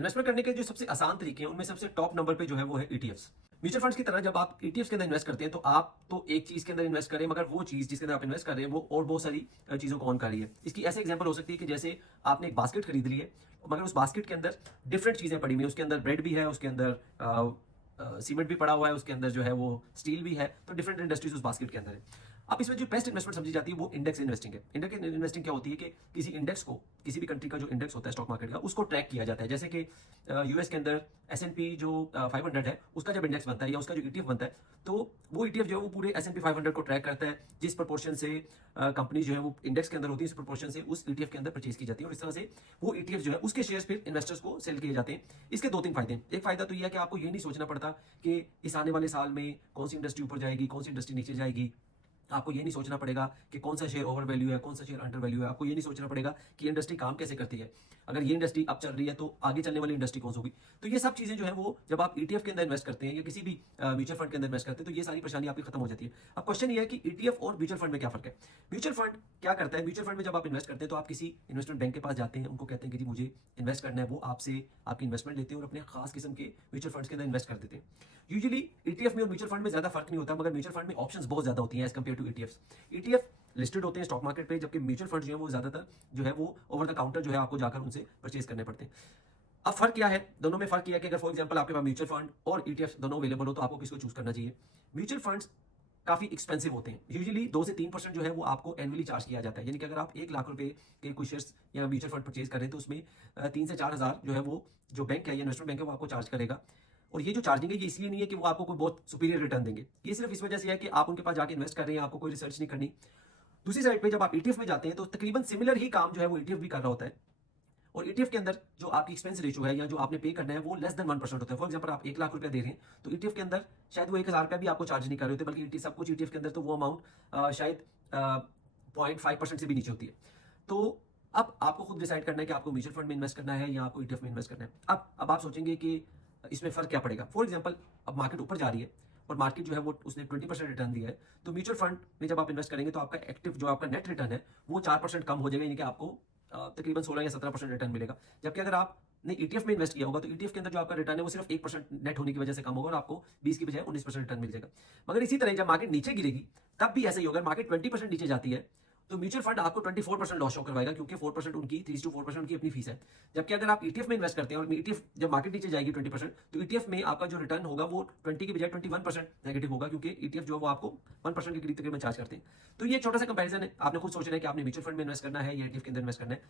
Investment करने के जो सबसे आसान तरीके हैं उनमें सबसे टॉप नंबर पे जो है वो है ईटीएफ्स। म्यूचुअल फंड्स की तरह जब आप ईटीएफ्स के अंदर इन्वेस्ट करते हैं तो आप तो एक चीज के अंदर इन्वेस्ट करें, मगर वो चीज जिसके अंदर आप इन्वेस्ट कर रहे हैं वो और बहुत सारी चीजों को ऑन कर रही है। इसकी ऐसे एग्जांपल हो सकती है कि जैसे आपने एक बास्केट खरीद ली है, मगर उस बास्केट के अंदर डिफरेंट चीजें पड़ी हुई है, उसके अंदर ब्रेड भी है, उसके अंदर सीमेंट भी पड़ा हुआ है, उसके अंदर जो है वो स्टील भी है, तो डिफरेंट इंडस्ट्रीज उस बास्केट के अंदर है। अब इसमें जो बेस्ट इन्वेस्टमेंट समझी जाती है वो इंडेक्स इन्वेस्टिंग है। इंडेक्स इन्वेस्टिंग क्या होती है कि किसी इंडेक्स को, किसी भी कंट्री का जो इंडेक्स होता है स्टॉक मार्केट का, उसको ट्रैक किया जाता है। जैसे कि यूएस के अंदर S&P जो 500 है, उसका जब इंडेक्स बनता है या उसका जो ईटीएफ बनता है, तो वो ईटीएफ जो है वो पूरे S&P 500 को ट्रैक करता है। जिस प्रोपोर्शन से कंपनी जो है वो इंडेक्स के अंदर होती है, इस प्रोपोर्शन से उस ईटीएफ के अंदर परचेज की जाती है, और इस तरह से वो ईटीएफ जो है उसके शेयर्स फिर इन्वेस्टर्स को सेल किए जाते हैं। इसके दो तीन फायदे हैं। एक फायदा तो यह है कि आपको ये नहीं सोचना पड़ता कि इस आने वाले साल में कौन सी इंडस्ट्री ऊपर जाएगी, कौन सी इंडस्ट्री नीचे जाएगी। आपको ये नहीं सोचना पड़ेगा कि कौन सा शेयर ओवर वैल्यू है, कौन सा शेयर अंडर वैल्यू है। आपको ये नहीं सोचना पड़ेगा कि इंडस्ट्री काम कैसे करती है, अगर ये इंडस्ट्री अब चल रही है तो आगे चलने वाली इंडस्ट्री कौन सी होगी। तो ये सब चीजें जो है वो जब आप ईटीएफ के अंदर इन्वेस्ट करते हैं या किसी भी म्यूचुअल फंड के अंदर इन्वेस्ट करते हैं तो ये सारी परेशानी आपकी खत्म हो जाती है। अब क्वेश्चन ये है कि ईटीएफ और म्यूचुअल फंड में क्या फर्क है। म्यूचुअल फंड क्या करता है, म्यूचुअल फंड में जब आप इन्वेस्ट करते हैं तो आप किसी इन्वेस्टमेंट बैंक के पास जाते हैं, उनको कहते हैं कि जी मुझे इन्वेस्ट करना है, वो आपसे आपकी इन्वेस्टमेंट लेते हैं और अपने खास किस्म के म्यूचुअल फंड्स के अंदर इन्वेस्ट कर देते हैं। यूजुअली ईटीएफ में और म्यूचुअल फंड में ज्यादा फर्क नहीं होता, मगर म्यूचुअल फंड में ऑप्शंस बहुत ज्यादा होती हैं as compared to ETF. ETF listed होते हैं स्टॉक मार्केट पे, जबकि म्यूचुअल फंड जो है वो ज्यादातर जो है वो ओवर द काउंटर जो है आपको जाकर उनसे परचेज करने पड़ते हैं। अब फर्क क्या है दोनों में? फर्क किया कि अगर फॉर एग्जांपल आपके पास म्यूचुअल फंड और ईटीएफ दोनों अवेलेबल हो तो आपको किसको चूज करना चाहिए। म्यूचुअल फंड्स काफी एक्सपेंसिव होते हैं, यूजुअली 2 से 3% जो है वो आपको एनुअली चार्ज किया जाता है। यानी कि अगर आप 1 लाख रुपए के कुछ शेयर्स या म्यूचुअल फंड परचेज करें तो उसमें 3 से 4 हज़ार जो है वो जो बैंक है या इन्वेस्टमेंट बैंक है वो आपको चार्ज करेगा। और ये जो चार्जिंग है ये इसलिए नहीं है कि वो आपको कोई बहुत सुपीरियर रिटर्न देंगे, ये सिर्फ इस वजह से है कि आप उनके पास जाके इन्वेस्ट कर रहे हैं, आपको कोई रिसर्च नहीं करनी। दूसरी साइड पे जब आप ईटीएफ में जाते हैं तो तकरीबन सिमिलर ही काम जो है वो ईटीएफ भी कर रहा होता है, और ईटीएफ के अंदर जो आपकी एक्सपेंस रेशियो है या जो आपने पे करना है वो लेस देन 1% होता है। फॉर एग्जांपल आप 1 लाख रुपया दे रहे हैं तो ईटीएफ के अंदर शायद वो 1,000 रुपया भी आपको चार्ज नहीं कर रहे होते, बल्कि ईटीएफ सब कुछ ईटीएफ के अंदर तो वो अमाउंट शायद 0.5% से भी नीचे होती है। तो अब आपको खुद डिसाइड करना है कि आपको म्यूचुअल फंड में इन्वेस्ट करना है या आपको ईटीएफ में इन्वेस्ट करना है। अब आप सोचेंगे कि इसमें फर्क क्या पड़ेगा। फॉर एग्जाम्पल अब मार्केट ऊपर जा रही है और मार्केट जो है वो उसने 20% रिटर्न दिया है, तो म्यूचुअल फंड में जब आप इन्वेस्ट करेंगे तो आपका एक्टिव जो आपका नेट रिटर्न है वो 4% कम हो जाएगा, यानी कि आपको तकरीबन 16 या 17% रिटर्न मिलेगा। जबकि अगर आपने ईटीएफ में इन्वेस्ट किया होगा तो ईटीएफ के अंदर जो आपका रिटर्न है वो सिर्फ 1% नेट होने की वजह से कम होगा और आपको 20 की बजाय 19% रिटर्न मिल जाएगा। मगर इसी तरह जब मार्केट नीचे गिरेगी तब भी ऐसा ही होगा। मार्केट 20% नीचे जाती है तो म्यूचुअल फंड आपको 24% लॉस शो करवाएगा, क्योंकि 4% उनकी 3-4% की अपनी फीस है। जबकि अगर आप ईटीएफ में इन्वेस्ट करते हैं और ईटीएफ जब मार्केट नीचे जाएगी 20%, तो ईटीएफ में आपका जो रिटर्न होगा वो 20 की बजाय 21% नेगेटिव होगा, क्योंकि ईटीएफ जो है वो आपको 1% के करीब तकरीबन चार्ज करते हैं। तो ये एक छोटा सा कंपैरिजन है, आपने खुद सोचना है कि आपने म्यूचुअल फंड में इन्वेस्ट करना है या ईटीएफ के अंदर इन्वेस्ट करना है।